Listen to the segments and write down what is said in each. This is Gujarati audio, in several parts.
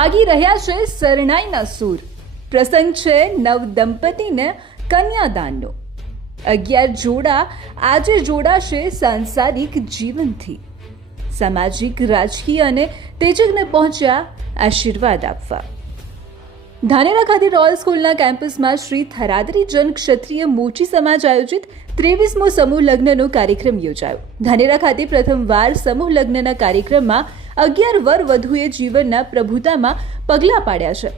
વાગી રહ્યા છે શરણાઈના સૂર. પ્રસંગ છે નવ દંપતીને કન્યાદાનનો. 11 જોડા આજે જોડાશે સાંસારિક જીવનથી. સામાજિક, રાજકીય અને તેજકને પહોંચ્યા આશીર્વાદ આપવા. ધાનેરા ખાતે રોયલ સ્કૂલના કેમ્પસમાં શ્રી થરાદરી જન ક્ષત્રિય મોચી સમાજ આયોજિત 23મો સમૂહ લગ્નનો કાર્યક્રમ યોજાયો. ધાનેરા ખાતે પ્રથમવાર સમૂહ લગ્નના કાર્યક્રમમાં 11 વર વધુએ જીવનના પ્રભુતામાં પગલાં પાડ્યા છે.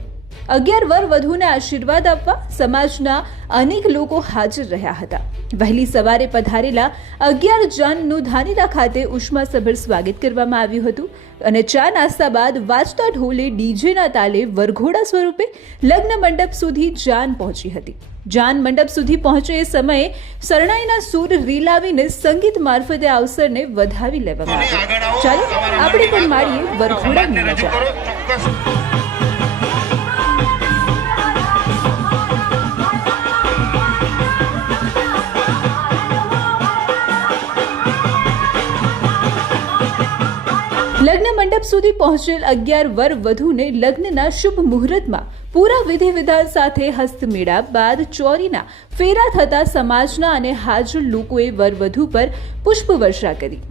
11 વર વધુને આશીર્વાદ આપવા સમાજના અનેક લોકો હાજર રહ્યા હતા. વહેલી સવારે પધારેલા 11 જાનનું ધાનેરા ખાતે ઉષ્માસભર સ્વાગત કરવામાં આવ્યું હતું અને ચા નાસ્તા બાદ વાજતા ઢોલે ડીજેના તાલે વરઘોડા સ્વરૂપે લગ્ન મંડપ સુધી જાન પહોંચી હતી. જાન મંડપ સુધી પહોંચે એ સમયે શરણાઈના સૂર રીલાવીને સંગીત મારફતે અવસરને વધાવી લેવામાં આવ્યો. ચાલો આપણે પણ માણીએ વરઘોડાની મજા. લગ્ન મંડપ સુધી પહોંચેલ 11 વર વધુને લગ્નના શુભ મુહૂર્તમાં પૂરા વિધિ વિધાન સાથે હસ્તમેળાપ બાદ ચોરીના ફેરા થતા સમાજના અને હાજર લોકોએ વર વધુ પર પુષ્પવર્ષા કરી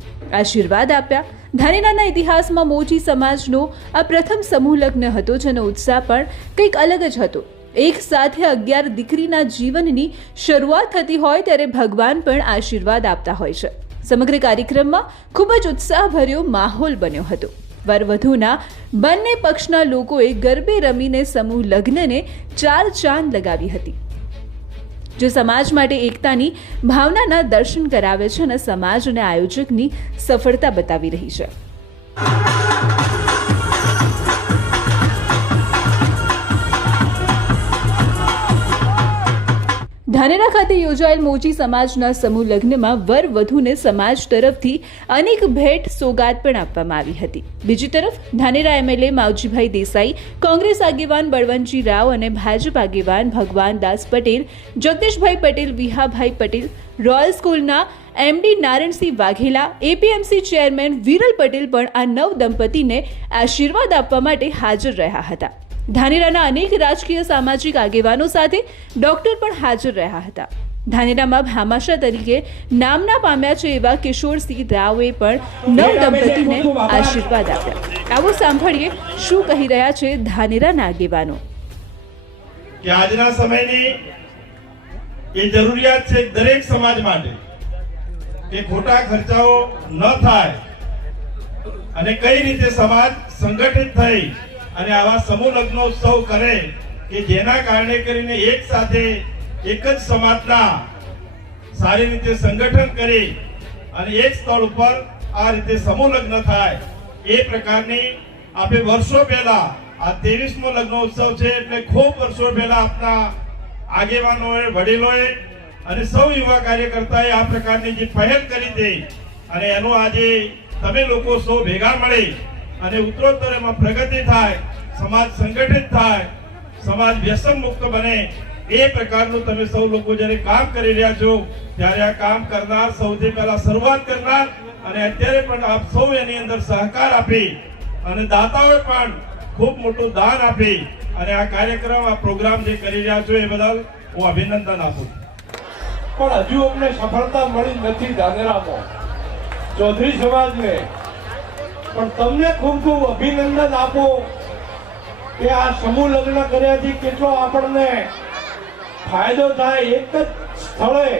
આશીર્વાદ આપ્યા. ધાનેરાના ઇતિહાસમાં મોચી સમાજનો આ પ્રથમ સમૂહ લગ્ન હતો, જેનો ઉત્સાહ પણ કંઈક અલગ જ હતો. એક સાથે 11 દીકરીના જીવનની શરૂઆત થતી હોય ત્યારે ભગવાન પણ આશીર્વાદ આપતા હોય છે. સમગ્ર કાર્યક્રમમાં ખૂબ જ ઉત્સાહભર્યો માહોલ બન્યો હતો. વરવધુના બંને પક્ષના લોકોએ ગરબે રમીને સમૂહ લગ્નને 4 ચાંદ લગાવી હતી, જે સમાજ માટે એકતાની ભાવનાના દર્શન કરાવે છે અને સમાજ અને આયોજકની સફળતા બતાવી રહી છે. ધાનેરા ખાતે યોજાયેલ મોચી સમાજના સમૂહ લગ્નમાં વર વધુને સમાજ તરફથી અનેક ભેટ સોગાદ પણ આપવામાં આવી હતી. બીજી તરફ ધાનેરા એમએલએ માવજીભાઈ દેસાઈ, કોંગ્રેસ આગેવાન બળવંતજી રાવ અને ભાજપ આગેવાન ભગવાનદાસ પટેલ, જગદીશભાઈ પટેલ, વિહાભાઈ પટેલ, રોયલ સ્કૂલના MD Naransinh Vaghela, APMC chairman Viral Patel પણ આ નવ દંપતીને આશીર્વાદ આપવા માટે હાજર રહ્યા હતા. ધાનેરાના અનેક રાજકીય સામાજિક આગેવાનો સાથે ડોક્ટર પણ હાજર રહ્યા હતા. ધાનેરામાં ભામાશા તરીકે નામના પામ્યા છે એવા કિશોરસિંહ રાવે પણ નવ દંપતીને આશીર્વાદ આપ્યા. આવો સાંભળીએ શું કહી રહ્યા છે ધાનેરાના આગેવાનો. કે આજના સમયની એ જરૂરિયાત છે દરેક સમાજ માટે કે ખોટા ખર્ચાઓ ન થાય અને કઈ રીતે સમાજ સંગઠિત થઈ અને આવા સમૂહ લગ્નોત્સવ કરે કે જેના કારણે કરીને એક સાથે એક જ સમાજના સારી રીતે સંગઠન કરી અને એક સ્થળ ઉપર આ રીતે સમૂહ લગ્ન થાય એ પ્રકારની આપણે વર્ષો પહેલા આ 23મો લગ્નોત્સવ છે એટલે ખૂબ વર્ષો પહેલા આપણા આગેવાનોએ, વડીલોએ અને સૌ યુવા કાર્યકર્તાએ આ પ્રકારની જે પહેલ કરી હતી અને એનું આજે તમે લોકો સૌ ભેગા મળી અને ઉત્તરોત્તર એમાં પ્રગતિ થાય, સમાજ સંગઠિત થાય, સમાજ વ્યસન મુક્ત બને એ પ્રકારનું તમે સૌ લોકો જ્યારે કામ કરી રહ્યા છો ત્યારે આ કામ કરનાર સૌથી પહેલા શરૂઆત કરનાર અને અત્યારે પણ આપ સૌ એની અંદર સહકાર આપી અને દાતાઓએ પણ ખૂબ મોટું દાન આપી અને આ કાર્યક્રમ, આ પ્રોગ્રામ જે કરી રહ્યા છો એ બદલ હું અભિનંદન આપું. પણ હજુ અમને સફળતા મળી નથી ધાનેરામાં ચૌધરી સમાજને, પણ તમને ખૂબ ખૂબ અભિનંદન આપો કે આ સમૂહ લગ્ન કર્યાથી કેટલો આપણને ફાયદો થાય. એક જ સ્થળે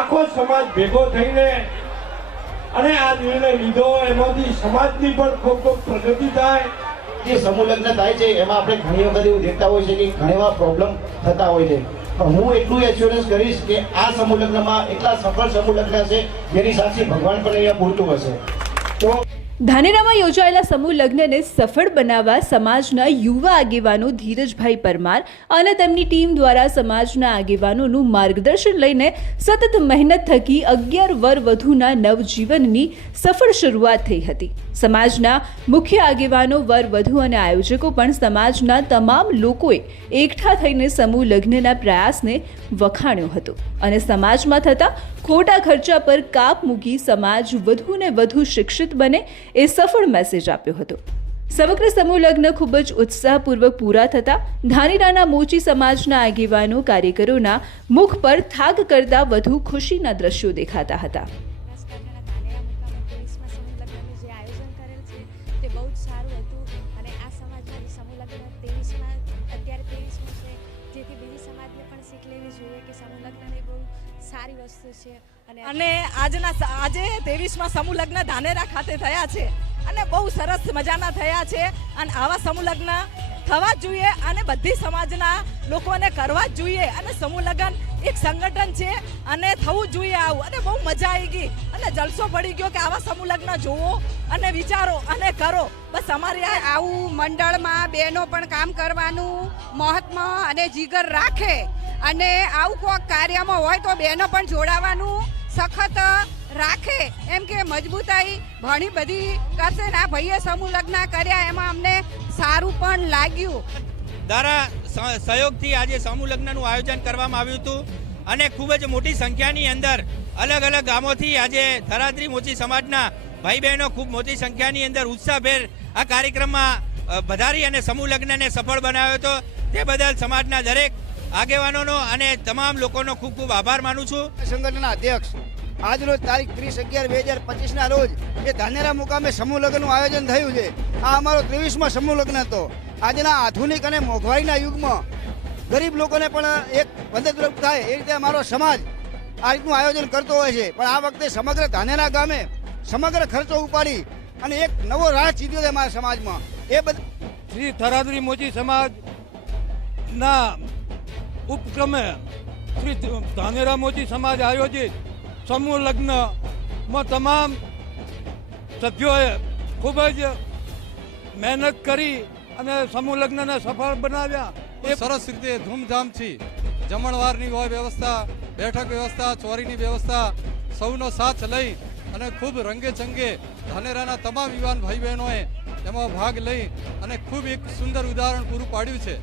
આખો સમાજ ભેગો થઈને અને આ નિર્ણય લીધો, એમાંથી સમાજની પણ ખૂબ ખૂબ પ્રગતિ થાય. જે સમૂહ લગ્ન થાય છે એમાં આપણે ઘણી વખત એવું દેખતા હોય છે કે ઘણી વાર પ્રોબ્લેમ થતા હોય છે, પણ હું એટલું એશ્યોરન્સ કરીશ કે આ સમૂહ લગ્નમાં એટલા સફળ સમૂહ લગ્ન છે જેની સાક્ષી ભગવાન પણ અહીંયા બોલતું હશે. તો ધાનેરામાં યોજાયેલા સમૂહ લગ્નને સફળ બનાવવા સમાજના યુવા આગેવાનો ધીરજભાઈ પરમાર અને તેમની ટીમ દ્વારા સમાજના આગેવાનોનું માર્ગદર્શન લઈને સતત મહેનત થકી 11 વર વધુના નવજીવનની સફળ શરૂઆત થઈ હતી. સમાજના મુખ્ય આગેવાનો, વર વધુ અને આયોજકો પણ સમાજના તમામ લોકોએ એકઠા થઈને સમૂહ લગ્નના પ્રયાસને વખાણ્યો હતો અને સમાજમાં થતા ખોટા ખર્ચા પર કાપ મૂકી સમાજ વધુ ને વધુ શિક્ષિત બને એ સફળ મેસેજ આપ્યો હતો. સમગ્ર સમૂહ લગ્ન ખૂબ જ ઉત્સાહપૂર્વક પૂરા થતા ધાનેરાના મોચી સમાજના આગેવાનો કાર્યકરોના મુખ પર થાક કરતા વધુ ખુશીના દ્રશ્યો દેખાતા હતા. જે આયોજન કરેલ છે તે બહુ જ સારું હતું અને આ સમાજમાં જે સમૂહ લગ્ન 23માં અત્યારે 23માં છે, જેથી બીજી સમાજને પણ શીખ લેવી જોઈએ કે સમૂહ લગ્ન એ બહુ સારી વસ્તુ છે. અને આજે 23માં સમૂહ લગ્ન ધાનેરા ખાતે થયા છે અને બહુ સરસ મજાના થયા છે અને આવા સમૂહ લગ્ન થવા જ જોઈએ અને બધી સમાજના લોકોને કરવા જ જોઈએ અને સમૂહ લગ્ન એક સંગઠન છે અને થવું જોઈએ આવું અને બહુ મજા આવી ગઈ અને જલસો પડી ગયો કે આવા સમૂહ લગ્ન જોવો અને વિચારો અને કરો. બસ અમારી આવું મંડળમાં બહેનો પણ કામ કરવાનું મહત્વ અને જીગર રાખે અને આવું કોઈક કાર્યમાં હોય તો બહેનો પણ જોડાવાનું સખત રાખે એમ કે મજબૂતાઈ ઘણી બધી કરશે ને આ ભાઈએ સમૂહ લગ્ન કર્યા એમાં અમને સારું પણ લાગ્યું. દ્વારા સહયોગથી આજે સમૂહ લગ્નનું આયોજન કરવામાં આવ્યું હતું અને ખૂબ જ મોટી સંખ્યાની અંદર અલગ અલગ ગામોથી આજે થરાદરી મોચી સમાજના ભાઈ બહેનો ખૂબ મોટી સંખ્યાની અંદર ઉત્સાહભેર આ કાર્યક્રમમાં વધારી અને સમૂહ લગ્નને સફળ બનાવ્યો હતો. તે બદલ સમાજના દરેક આગેવાનોનો અને તમામ લોકોનો ખૂબ ખૂબ આભાર માનું છું. સંગઠનના અધ્યક્ષ આજરોજ તારીખ 30/11/2025ના રોજ એ ધાનેરા મુકામે સમૂહ લગ્નનું આયોજન થયું છે. આ અમારો 23માં સમૂહ લગ્ન હતો. આજના આધુનિક અને મોંઘવારીના યુગમાં ગરીબ લોકોને પણ એક મદદરૂપ થાય એ રીતે અમારો સમાજ આ રીતનું આયોજન કરતો હોય છે. પણ આ વખતે સમગ્ર ધાનેરા ગામે સમગ્ર ખર્ચો ઉપાડી અને એક નવો રાહ ચીધ્યો છે અમારા સમાજમાં. એ શ્રી થરાદરી મોચી સમાજના ઉપક્રમે શ્રી ધાનેરા મોચી સમાજ આયોજિત સમૂહ લગ્નમાં તમામ સભ્યોએ ખૂબ જ મહેનત કરી અને સમૂહ લગ્નને સફળ બનાવ્યા. એ સરસ રીતે ધૂમધામથી જમણવારની હોય વ્યવસ્થા, બેઠક વ્યવસ્થા, ચોરીની વ્યવસ્થા સૌનો સાથ લઈ અને ખૂબ રંગે ચંગે ધાનેરાના તમામ યુવાન ભાઈ બહેનોએ એમાં ભાગ લઈ અને ખૂબ એક સુંદર ઉદાહરણ પૂરું પાડ્યું છે.